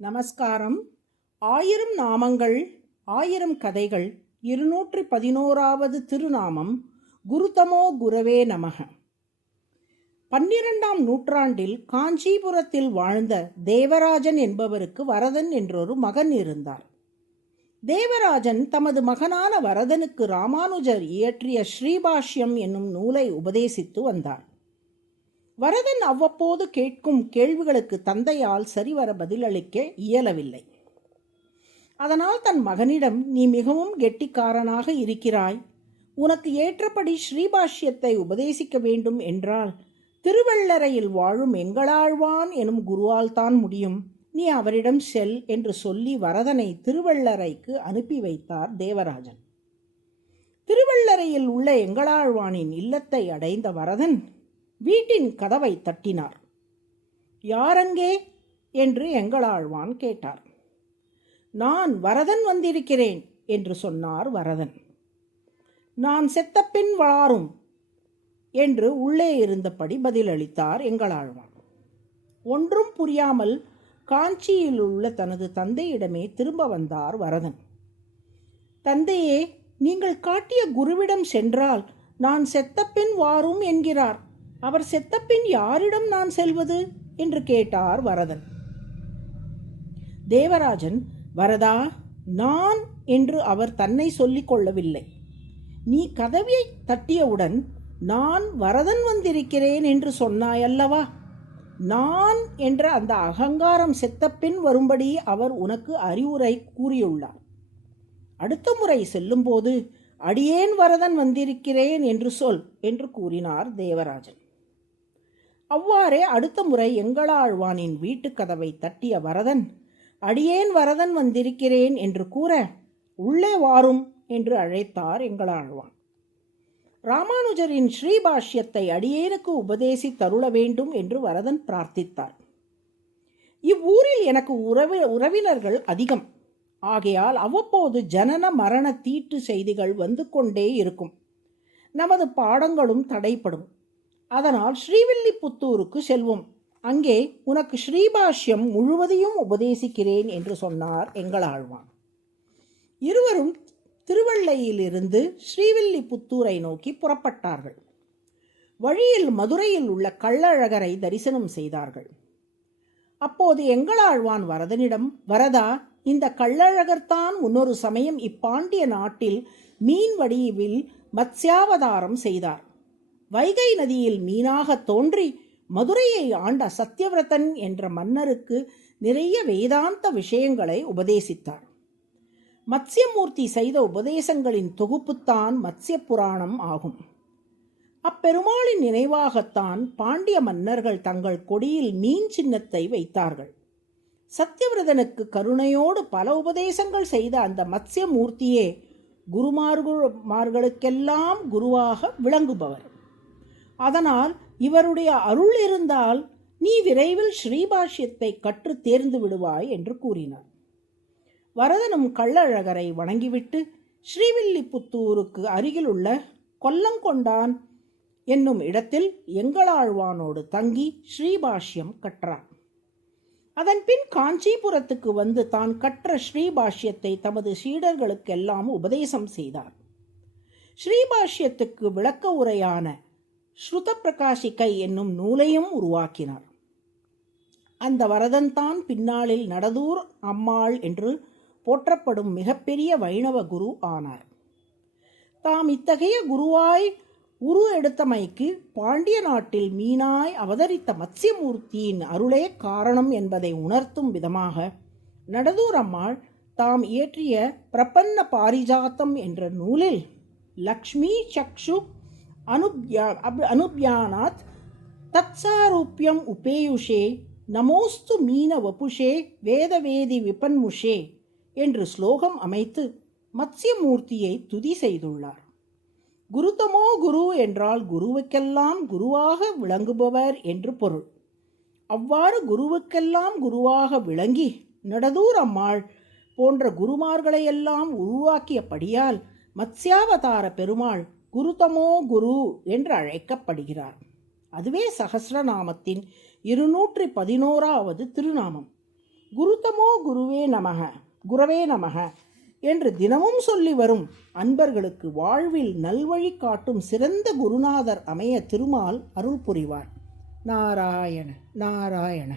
நமஸ்காரம். 1000 நாமங்கள் 1000 கதைகள் 211வது திருநாமம் குருதமோ குரவே நமக. 12ஆம் நூற்றாண்டில் காஞ்சிபுரத்தில் வாழ்ந்த தேவராஜன் என்பவருக்கு வரதன் என்றொரு மகன் இருந்தார். தேவராஜன் தமது மகனான வரதனுக்கு ராமானுஜர் இயற்றிய ஸ்ரீபாஷ்யம் என்னும் நூலை உபதேசித்து வந்தார். வரதன் அவ்வப்போது கேட்கும் கேள்விகளுக்கு தந்தையால் சரிவர பதிலளிக்க இயலவில்லை. அதனால் தன் மகனிடம், நீ மிகவும் கெட்டிக்காரனாக இருக்கிறாய், உனக்கு ஏற்றபடி ஸ்ரீபாஷ்யத்தை உபதேசிக்க வேண்டும் என்றால் திருவள்ளரையில் வாழும் எங்களாழ்வான் எனும் குருவால் தான் முடியும், நீ அவரிடம் செல் என்று சொல்லி வரதனை திருவள்ளரைக்கு அனுப்பி வைத்தார் தேவராஜன். திருவள்ளரையில் உள்ள எங்களாழ்வானின் இல்லத்தை அடைந்த வரதன் வீட்டின் கதவை தட்டினார். யாரங்கே என்று எங்களாழ்வான் கேட்டார். நான் வரதன் வந்திருக்கிறேன் என்று சொன்னார் வரதன். நான் செத்தப்பின் வளாரும் என்று உள்ளே இருந்தபடி பதிலளித்தார் எங்களாழ்வான். ஒன்றும் புரியாமல் காஞ்சியில் உள்ள தனது தந்தையிடமே திரும்ப வந்தார் வரதன். தந்தையே, நீங்கள் காட்டிய குருவிடம் சென்றால் நான் செத்தப்பின் வாரும் என்கிறார். அவர் செத்தப்பின் யாரிடம் நான் செல்வது என்று கேட்டார் வரதன். தேவராஜன், வரதா, நான் என்று அவர் தன்னை சொல்லிக் கொள்ளவில்லை. நீ கதவை தட்டியவுடன் நான் வரதன் வந்திருக்கிறேன் என்று சொன்னாயல்லவா, நான் என்ற அந்த அகங்காரம் செத்தப்பின் வரும்படி அவர் உனக்கு அறிவுரை கூறியுள்ளார். அடுத்த முறை செல்லும்போது அடியேன் வரதன் வந்திருக்கிறேன் என்று சொல் என்று கூறினார் தேவராஜன். அவ்வாறே அடுத்த முறை எங்களாழ்வானின் வீட்டு கதவை தட்டிய வரதன், அடியேன் வரதன் வந்திருக்கிறேன் என்று கூற, உள்ளே வாரும் என்று அழைத்தார் எங்களாழ்வான். ராமானுஜரின் ஸ்ரீபாஷ்யத்தை அடியேனுக்கு உபதேசி தருள வேண்டும் என்று வரதன் பிரார்த்தித்தார். இவ்வூரில் எனக்கு உறவினர்கள் அதிகம். ஆகையால் அவ்வப்போது ஜனன மரண தீட்டு செய்திகள் வந்து கொண்டே இருக்கும். நமது பாடங்களும் தடைப்படும். அதனால் ஸ்ரீவில்லிபுத்தூருக்கு செல்வோம். அங்கே உனக்கு ஸ்ரீபாஷ்யம் முழுவதையும் உபதேசிக்கிறேன் என்று சொன்னார் எங்களாழ்வான். இருவரும் திருவள்ளையிலிருந்து ஸ்ரீவில்லிபுத்தூரை நோக்கி புறப்பட்டார்கள். வழியில் மதுரையில் உள்ள கள்ளழகரை தரிசனம் செய்தார்கள். அப்போது எங்களாழ்வான் வரதனிடம், வரதா, இந்த கள்ளழகர்தான் முன்னொரு சமயம் இப்பாண்டிய நாட்டில் மீன் வடிவில் மத்ஸ்யாவதாரம் செய்தார். வைகை நதியில் மீனாக தோன்றி மதுரையை ஆண்ட சத்யவிரதன் என்ற மன்னருக்கு நிறைய வேதாந்த விஷயங்களை உபதேசித்தார். மத்ஸ்யமூர்த்தி செய்த உபதேசங்களின் தொகுப்புத்தான் மத்ஸ்ய புராணம் ஆகும். அப்பெருமாளின் நினைவாகத்தான் பாண்டிய மன்னர்கள் தங்கள் கொடியில் மீன் சின்னத்தை வைத்தார்கள். சத்யவிரதனுக்கு கருணையோடு பல உபதேசங்கள் செய்த அந்த மத்ஸ்யமூர்த்தியே குருமார்களுக்கெல்லாம் குருவாக விளங்குபவர். அதனால் இவருடைய அருள் இருந்தால் நீ விரைவில் ஸ்ரீபாஷ்யத்தை கற்று தேர்ந்து விடுவாய் என்று கூறினார். வரதனும் கள்ளழகரை வணங்கிவிட்டு ஸ்ரீவில்லிபுத்தூருக்கு அருகில் உள்ள கொல்லங்கொண்டான் என்னும் இடத்தில் எங்களாழ்வானோடு தங்கி ஸ்ரீபாஷ்யம் கற்றார். அதன்பின் காஞ்சிபுரத்துக்கு வந்து தான் கற்ற ஸ்ரீபாஷ்யத்தை தமது சீடர்களுக்கெல்லாம் உபதேசம் செய்தார். ஸ்ரீபாஷ்யத்துக்கு விளக்க உரையான ஸ்ருத பிரகாசிகை என்னும் நூலையும் உருவாக்கினார். அந்த வரதன்தான் பின்னாளில் நடதூர் அம்மாள் என்று போற்றப்படும் மிகப்பெரிய வைணவ குரு ஆனார். தாம் இத்தகைய குருவாய் உரு எடுத்தமைக்கு பாண்டிய நாட்டில் மீனாய் அவதரித்த மத்ஸ்யமூர்த்தியின் அருளே காரணம் என்பதை உணர்த்தும் விதமாக நடதூர் அம்மாள் தாம் இயற்றிய பிரபன்ன பாரிஜாத்தம் என்ற நூலில் லக்ஷ்மி சக்ஷு அனுப்யானாத் தத்சாரூப்யம் உபேயுஷே நமோஸ்து மீன வபுஷே வேதவேதி விபன்முஷே என்று ஸ்லோகம் அமைத்து மத்ஸ்யமூர்த்தியை துதி செய்துள்ளார். குருதமோ குரு என்றால் குருவுக்கெல்லாம் குருவாக விளங்குபவர் என்று பொருள். அவ்வாறு குருவுக்கெல்லாம் குருவாக விளங்கி நடதூர் அம்மாள் போன்ற குருமார்களையெல்லாம் உருவாக்கியபடியால் மத்ஸ்யாவதார பெருமாள் குருதமோ குரு என்று அழைக்கப்படுகிறார். அதுவே சகஸ்ரநாமத்தின் 211வது திருநாமம். குருதமோ குரவே நமக என்று தினமும் சொல்லி வரும் அன்பர்களுக்கு வாழ்வில் நல்வழி காட்டும் சிறந்த குருநாதர் அமைய திருமால் அருள் புரிவார். நாராயண நாராயண.